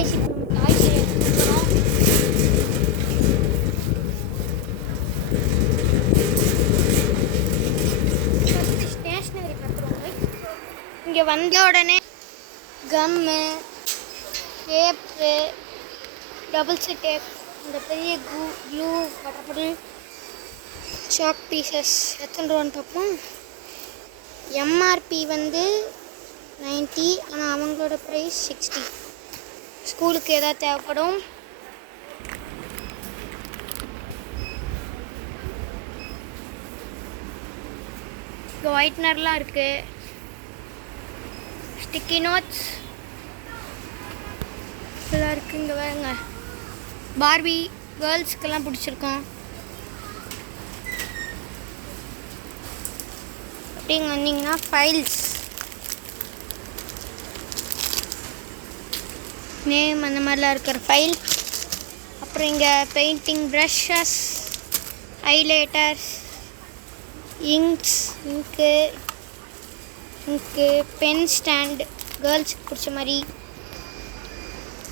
காய்ச்சி எடுத்துக்கிறோம். First stationery பார்க்குறோம். இங்கே வந்த உடனே கம்மு, டேப்பு, டபுள்ஸ் டேப், இந்த பெரிய க்ளூ, பட்டர் சாக் பீசஸ் எத்தனை ரூபான்னு பார்ப்போம். எம்ஆர்பி வந்து 90, ஆனால் அவங்களோட ப்ரைஸ் 60. ஸ்கூலுக்கு எதாவது தேவைப்படும். இங்கே ஒயிட்னர்லாம் இருக்குது. ஸ்டிக்கி நோட்ஸ் இதெல்லாம் இருக்குது. இங்கே பாருங்க, பார்பி கேர்ள்ஸ்க்கெல்லாம் பிடிச்சிருக்கோம். அப்படிங்க வந்தீங்கன்னா ஃபைல்ஸ், நேம் அந்த மாதிரிலாம் இருக்கிற ஃபைல். அப்புறம் இங்கே பெயிண்டிங் ப்ரஷஸ், ஹைலைட்டர்ஸ், இங்கு பென் ஸ்டாண்டு கேர்ள்ஸுக்கு பிடிச்ச மாதிரி.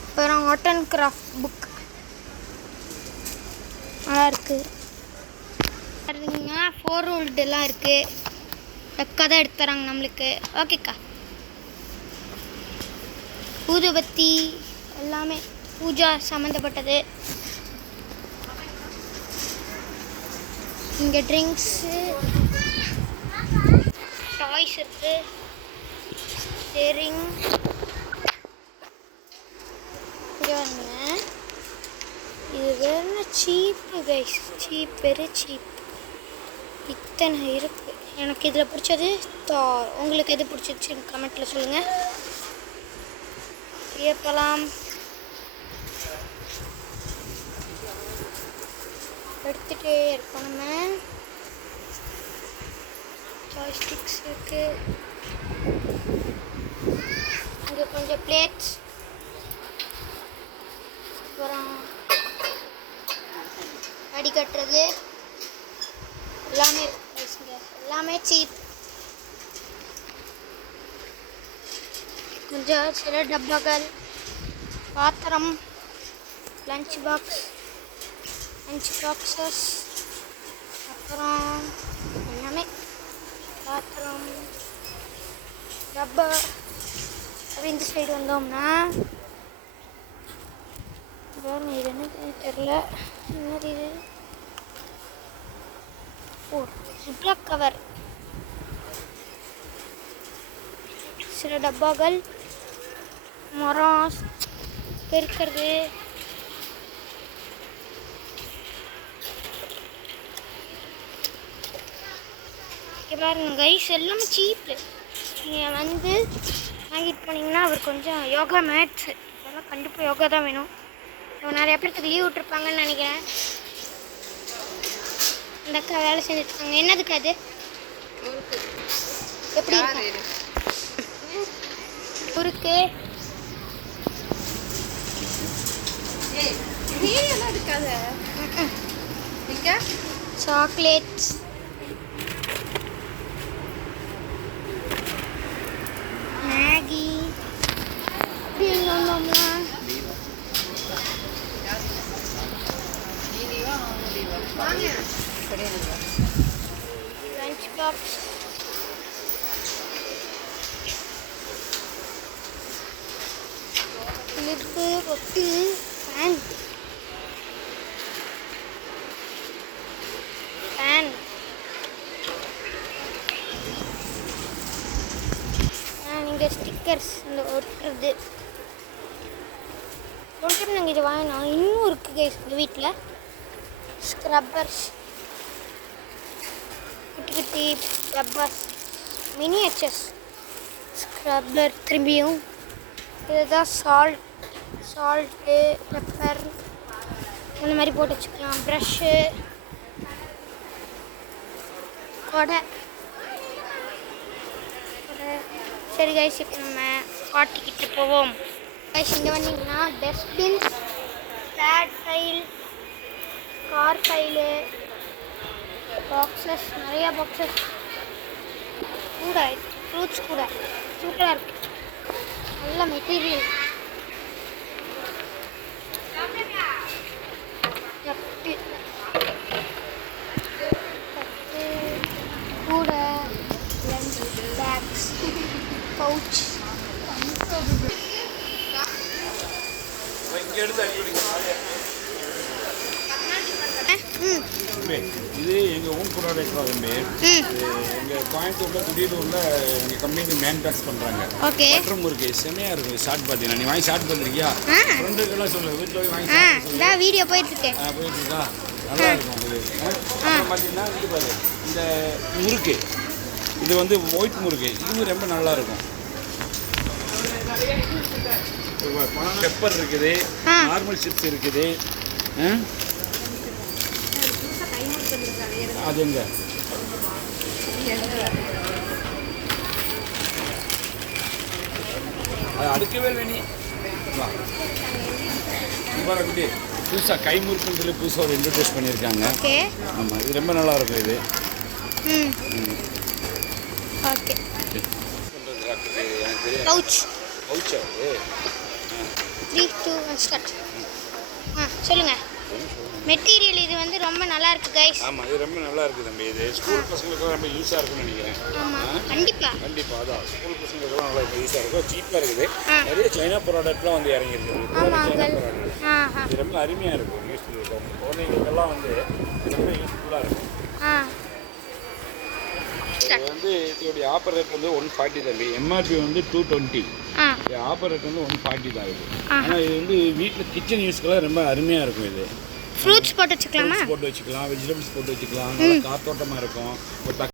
அப்புறம் ஆர்ட் அண்ட் கிராஃப்ட் புக் நல்லா இருக்குது. பார்த்தீங்கன்னா 4 ரூல்டெல்லாம் இருக்குது. அக்கா தான் எடுத்து தராங்க நம்மளுக்கு. ஓகேக்கா. ஊதுபத்தி எல்லாமே பூஜா சம்மந்தப்பட்டது. இங்கே ட்ரிங்க்ஸு, டாய்ஸ் இருக்குது. ஸ்டேரிங் இங்கே வாங்க. இது வேறு சீப்பு கைஸ், வெரி சீப். இத்தனை இருக்குது. எனக்கு இதில் பிடிச்சது தார். உங்களுக்கு எது பிடிச்சிருச்சுன்னு கமெண்ட்டில் சொல்லுங்கள். ஏற்பலாம் எடுத்துகிட்டே இருக்கோம். நம்ம ஜாய்ஸ்டிக்ஸ் இருக்குது. இங்கே கொஞ்சம் பிளேட்ஸ், அப்புறம் அடி கட்டுறது எல்லாமே இருக்குது. எல்லாமே சீப். கொஞ்சம் சில டப்பாக்கள், பாத்திரம், லஞ்ச் பாக்ஸஸ், அப்புறம் எல்லாமே பாத்திரம், டப்பா. அப்படி இந்த சைடு வந்தோம்னா வேறு இது என்ன தெரில, என்னது இது? ஓ, ஜிப்லாக் கவர். சில டப்பாக்கள், மரம் பெருக்கிறது. இங்கே பாருங்க கைஸ், எல்லாமே சீப்பு. நீங்கள் வந்து வாங்கிட்டு போனீங்கன்னா அவர் கொஞ்சம் யோகா மேட்ஸு அதெல்லாம் கண்டிப்பாக யோகா தான் வேணும். நிறைய பேர்த்துக்கு லீவ் விட்ருப்பாங்கன்னு நினைக்கிறேன். அந்த அக்கா வேலை செஞ்சுருக்காங்க. என்னதுக்கு அது? எப்படி இருக்கு? குறுக்கு chocolates, Maggi. Lunch box, clip, ரொட்டி, ஃபேன். இங்கே ஸ்டிக்கர்ஸ் இந்த ஒட்டுறது. ஒன்று நாங்கள் இதை வாங்கினோம். இன்னும் இருக்குது கைஸ் இந்த வீட்டில். ஸ்க்ரப்பர்ஸ், குட்டி குட்டி டப்பாஸ், மினியேச்சர்ஸ் ஸ்க்ரப்பர். திரும்பியும் இதுதான் சால்ட்டு, பெப்பர் அந்த மாதிரி போட்டு வச்சுக்கலாம். ப்ரஷ்ஷு, கொடை. சரி கைஸ், இப்போ நம்ம பாட்டிக்கிட்ட போவோம். கைஸ் இங்கே வந்தீங்கன்னா dustbin, pad file, car file, boxes, நிறையா பாக்ஸஸ் கூட, ஃப்ரூட்ஸ் கூட சூப்பராக இருக்குது. நல்ல மெட்டீரியல். இது எங்கள் ஓன் ப்ராடக்ட் தான் தம்பி. எங்கள் கோயம்புத்தூரில் திடீர்னு எங்கள் கம்பெனி மேன் பேக்ஸ் பண்ணுறாங்க. ஓகே. பட்டர் முறுக்கு செம்மையாக இருக்கும். ஷார்ட் பார்த்தீங்கன்னா நீ வாங்கி ஷார்ட் பண்ணிருக்கியா? ஃப்ரெண்டுக்கெல்லாம் சொல்லுங்கள் வீட்டில் போய் வாங்கி இதான் வீடியோ போயிட்டுருக்கு. போயிட்டுருக்கா? நல்லா இருக்கும் உங்களுக்கு. அப்புறம் பார்த்தீங்கன்னா இது பாரு இந்த முறுக்கு இது வந்து ஒயிட் முறுக்கு இதுவும் ரொம்ப நல்லா இருக்கும். பெப்பர் இருக்குது, நார்மல் சிப்ஸ் இருக்குது. அது எங்க அது அடுக்கவே வேணி குட்டி புதுசாக கை முறுக்குன்றது புதுசாக ஒரு இன்ட்ரடியூஸ் பண்ணியிருக்காங்க. ஆமாம் இது ரொம்ப நல்லா இருக்கும். இது ஓகே பவுச் பவுச்சா? 3 2 1 ஸ்டார்ட். சொல்லுங்க. மெட்டீரியல் இது வந்து ரொம்ப நல்லா இருக்கு கைஸ். ஆமாம் இது ரொம்ப நல்லா இருக்குது தம்பி. இது ஸ்கூல் பசங்களுக்குலாம் ரொம்ப யூஸாக இருக்குன்னு நினைக்கிறேன். ஆமாம் கண்டிப்பாக அதான் ஸ்கூல் பசங்களுக்குலாம் நல்லா யூஸாக இருக்கும். சீப்பாக இருக்குது. நிறைய சைனா ப்ராடக்ட்லாம் வந்து இறங்கியிருக்குது. இது ரொம்ப அருமையாக இருக்கும். யூஸ்ஃபுல் இருக்கும். குழந்தைங்களுக்கெல்லாம் வந்து ரொம்ப யூஸ்ஃபுல்லாக இருக்கும். இது வந்து இதோடைய ஆஃபர் ரேட் வந்து 140 தம்பி. எம்ஆர்பி வந்து 220. ஆஃபர் ரேட் வந்து 140 தான் இது. ஆனால் இது வந்து வீட்டில் கிச்சன் யூஸ்க்கெல்லாம் ரொம்ப அருமையாக இருக்கும். இது ஃப்ரூட்ஸ் போட்டு வச்சுக்கலாமா? போட்டு வச்சுக்கலாம், வெஜிடபிள்ஸ் போட்டு வச்சுக்கலாம். நல்லா காத்தோட்டமாக இருக்கும். ஒரு